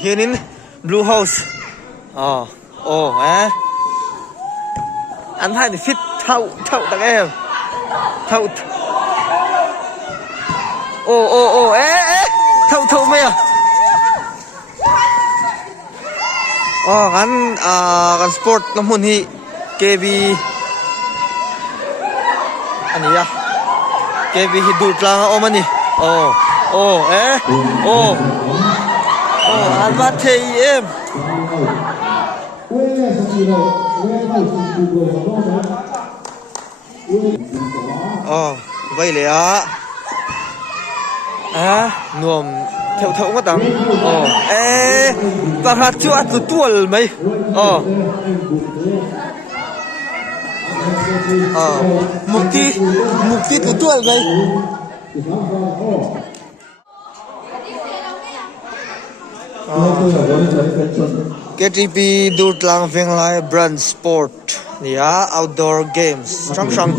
hiện in blue house anh hai thì fit thâu các em thâu thâu mày à gan sport nó muốn hi KV anh ya KV hi Durtlâng anh anh bắt thấy em vậy lẽ nuông theo mất tầm và hạt chưa từ tuần mấy mục tiêu từ tuần mấy KTP Durtlâng venglai brand sport nia outdoor games sang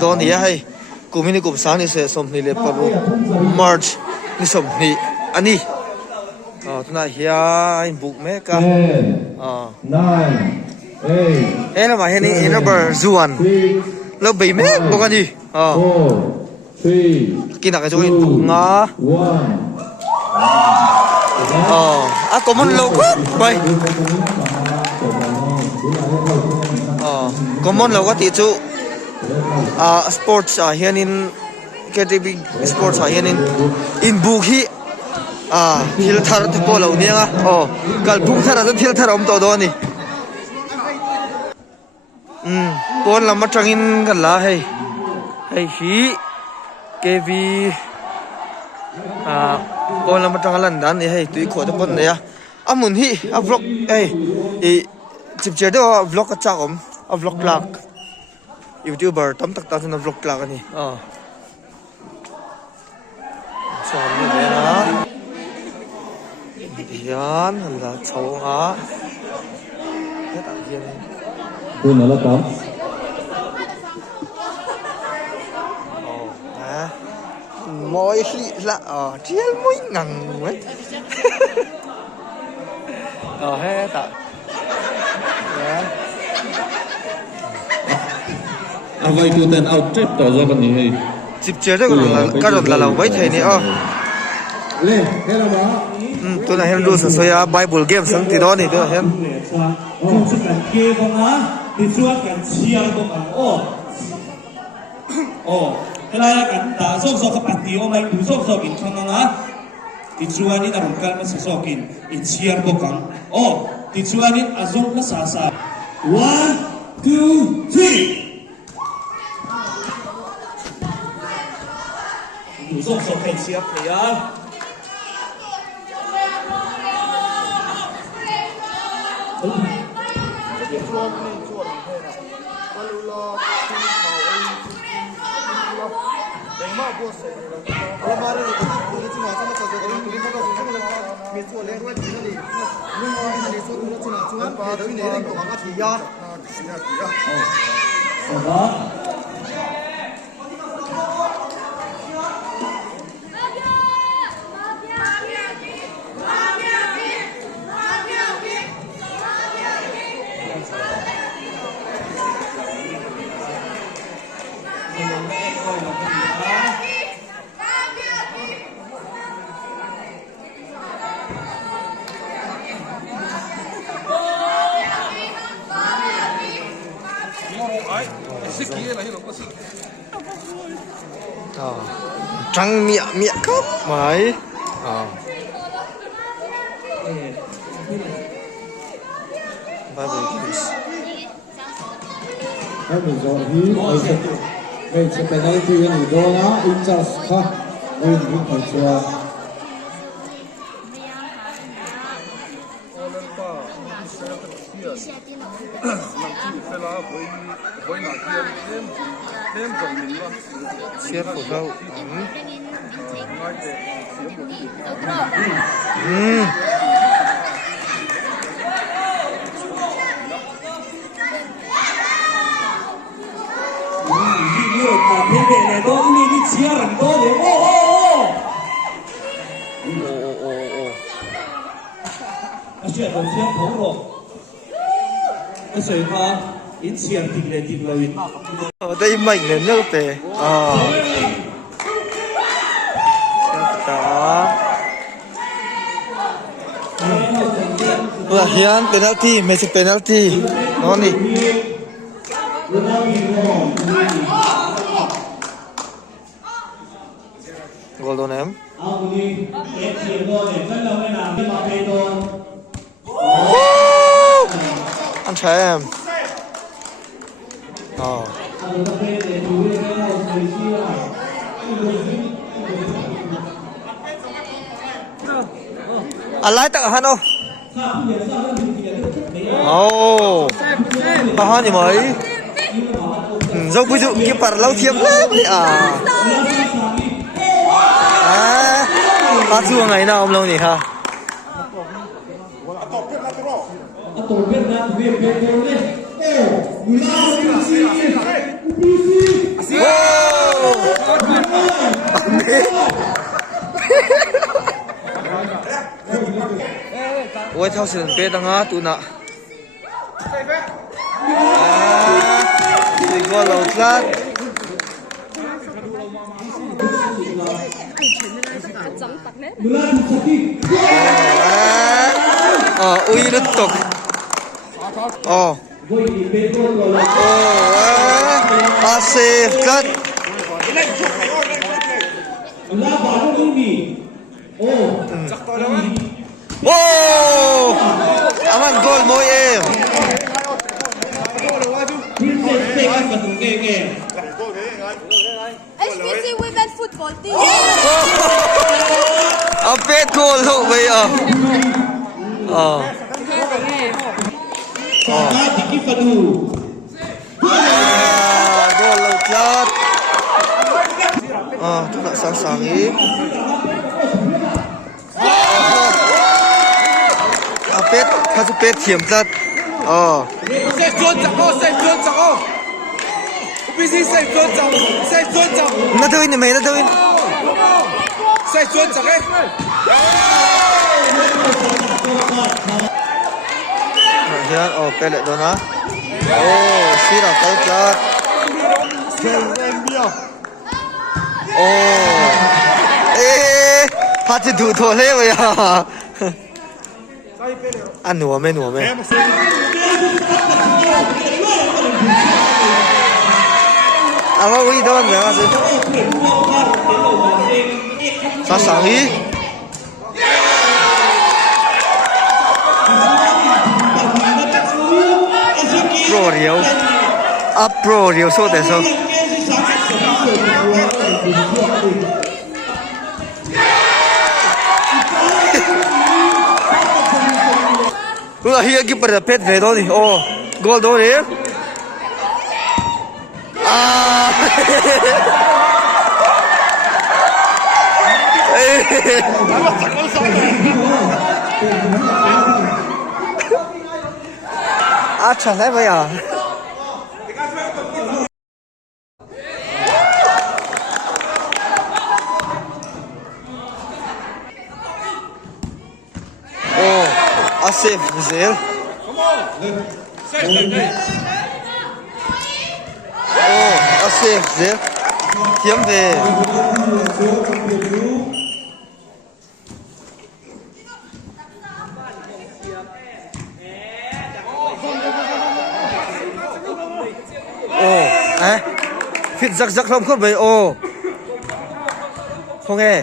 to nia hay kumini kum sang ni se som ni le paru march ni som ni ani tuna hiya in book me ka 9 8 là mà hiện in number zuan lo bay me boka ni 4 3 kina ka join book nga common logo bay common logo thì chú sports hiện in KTP sports hiện in book hi thil thar thì po lo nia kal book thar thì thil thar om to do ni pon lam ma tangin kan la hey hi KV pon lam ma tang lan dan ni hey tui kho to pon ne amun hi vlog chip che do vlog ka chak om vlog lak YouTuber tam tak ta na vlog lak ani so ni le na yan la chau a ya ta hian tu na la kam môi là chiếc mũi ngằng ấy he ta vậy tu tên out trip tỏ ra vấn đề chip chơi đó là lâu mấy thế này tôi này em luôn sở soya Bible game sáng thì đó này tôi em cái này là cảnh đã sốt sốt các bạn tiêu mà đủ sốt sốt in không ngã thì chúa anh đã làm cái mà sốt sốt in chia bộ cẳng thì chúa anh đã dùng cái sa sa 1 2 3 đủ sốt sốt phải chia phải trăng mẹ cấp mấy Bible quiz mình rồi mình sẽ phải nói chuyện này đó là injustice ha mình phải cho xếp phổ đâu chuyện đầu tiên thấu rồi cái sự có in chuyện tình lệ tình lời ở đây mình là nước về đó là hiện penalty Messi penalty nó nè goal đâu em anh trai em anh lái tặng hắn đâu bà hắn thì mới dâu ví dụ kia bà lâu thiêm lắm bà chua ngày nào ông lâu nhỉ ha ôi theo sự biết đang á tụi nọ đi qua lầu lát ui nó tục passive cut aman goal mo em HBC Women Football Team. bet goal luôn bây giờ goal lâu chát chúng ta sẵn sàng ý bet khá chút bet thiểm chát Sẽ trốn chẳng BC sẽ trốn chẳng nó thôi này mày nó thôi sẽ trốn chẳng ấy hiện bet lại đó hả xí nào tới chát phát chỉ đủ thôi đấy vậy à ăn nùa mê ui đâu anh vậy sao sáng ý pro điều số để sao là hiện cái bật pet về đó thì goal đó đấy chả lẽ vậy à save Brazil save Brazil kiếm về fit rắc không khớp với không nghe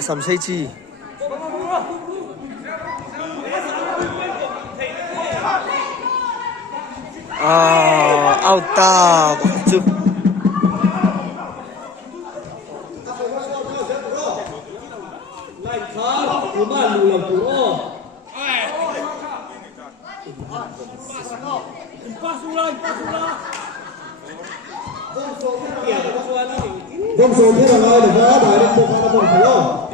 sầm xây chi out ta chụp Vòng số thế là nơi để ra bài đến một pha đồng phải không?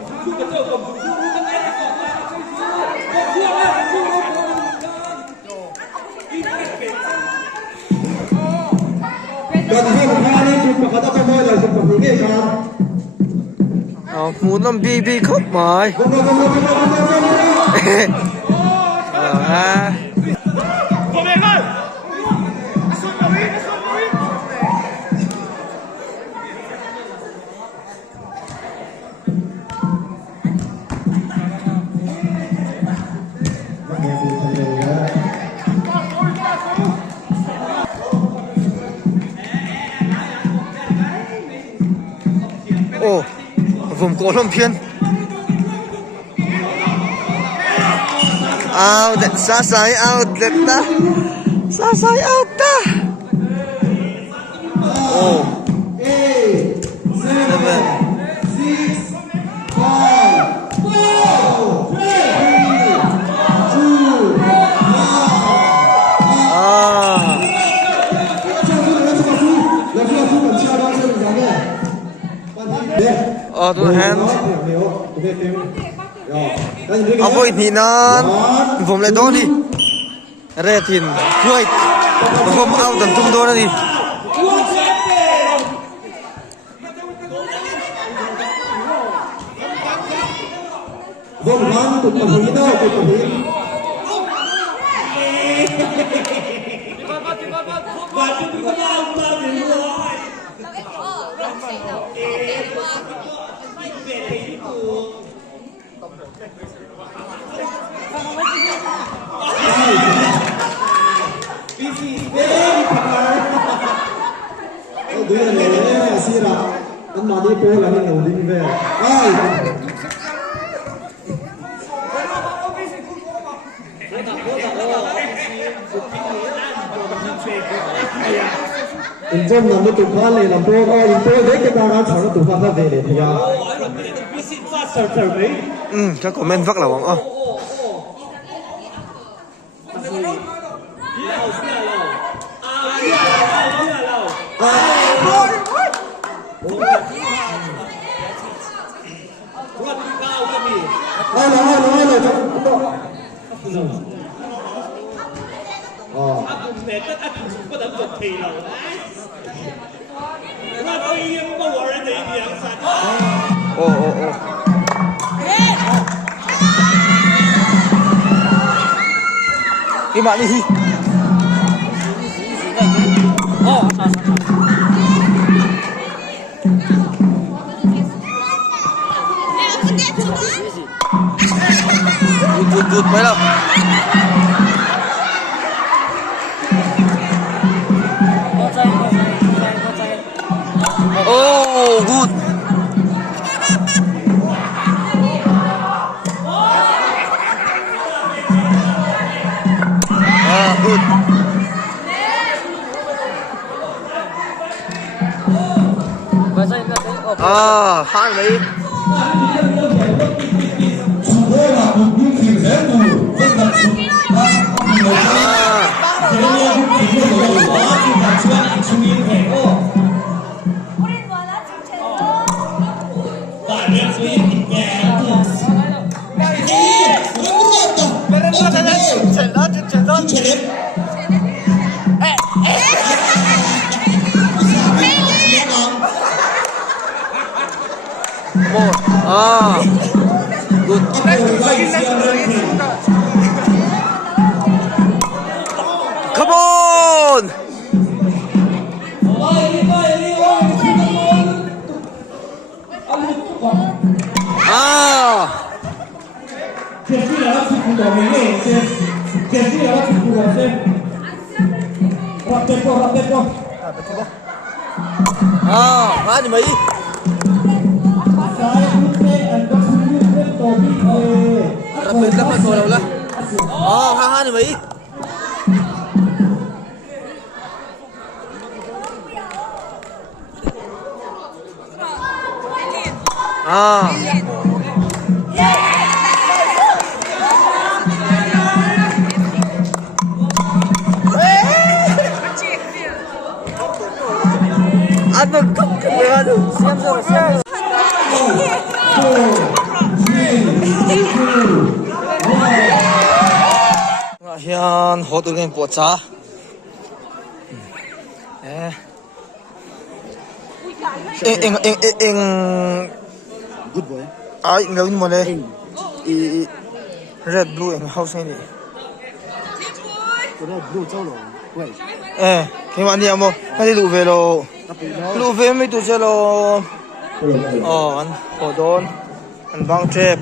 Cần hai một pha lên chụp và khá trong nơi là chụp của người nghe hmuhnawm BB khóc mày. Ồ, vùng cổ lâm phiên. Out, xa xài out ta. Xa xài out ta. Ồ. 7, 6, 5, 4, 3, 2, 1. To the hand. Avoid hinan. Vom lại đó đi. Red hin. White. Vom out tầm trung đó đi. Vom run tụt tập hí đâu, tụt tập hí. Dia ni ni sira, an madi po la ni no ding ve. Ai. In jom nam tu pha le lam po ko in po de ke ta ga chang tu pha ta ve le thia. Các comment vắc là bọn ơ. Cái bạn đi. Good mấy đâu. Oh, good. Good. Hai mấy. Good. Come on. Hai mấy. Rapid lang wala wala. Ha ni mấy. Ano ano? Siap. Hian hot game po cha. good boy ai ngawin mo le i red blue and house ni ko blue châu lo wei ke ma ni amo hai lu ve lo lu ve mi tu che lo an hodon an bang trap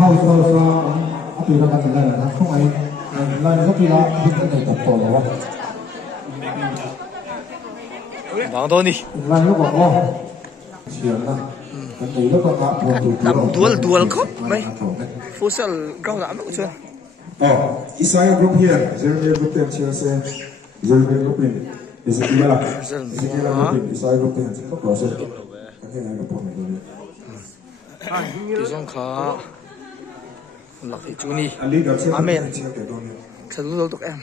house tu na ka na na không ai la ni ki la ki ta ta to lo bang do ni la ni ko ko xian na cái này nó có cả làm dual cup mấy futsal ground làm được chưa Isaiah group here, Jeremiah group 10, Chelsea, Jeremiah group in, Ezekiel group in, Isaiah group 10, có process, cái này là một phần thì trong khá lạc thị chú ni rồi. amen thật lâu tụi em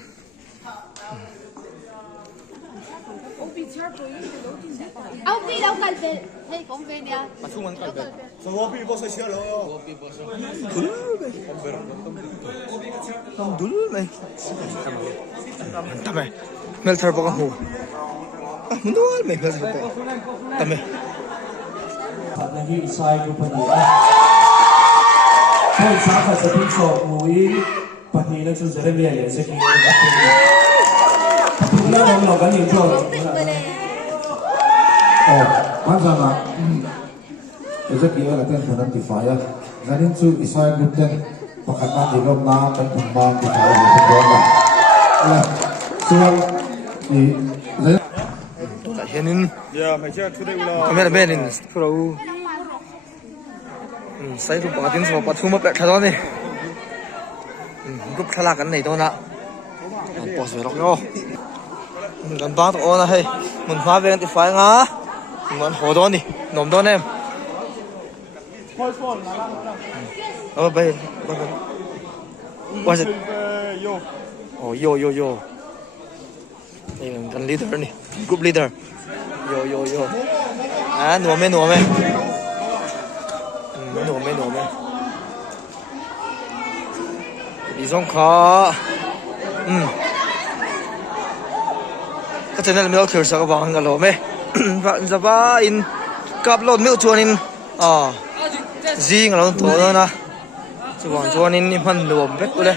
Ông đi đâu cần về? Hey, con về nè. không đúng này tầm này mel thở bao hồ muốn nói mày mel thở bao tầm này Lagi isai ko pa niya. Kung sa pinso mui pati na sa Jeremiah ya sa kiyo. Wala nang logan yung job. quan trọng là Ezekiel là tên của năm tỷ phái á, gia đình chú Isaiah group tên và khả năng thì gồm na tên thằng ba tỷ phái của thằng đó là xuân thì lấy tại hiện in kamera bên in pro sai tu batin so pathu ma pe thado ni group thala kan nei to na pos ve lok yo gan ba to na hey mun fa ve ti phai nga ngon ho do ni nom do nem bay what is it oh yo gan leader ni group leader yo nuo me nuo me đi xong khó cái channel mình thử sao các bạn ngalo me bạn giờ ba in cặp lột miêu chuan in gì ngalo to nữa na chứ bọn chuan in phần đồ bếp đây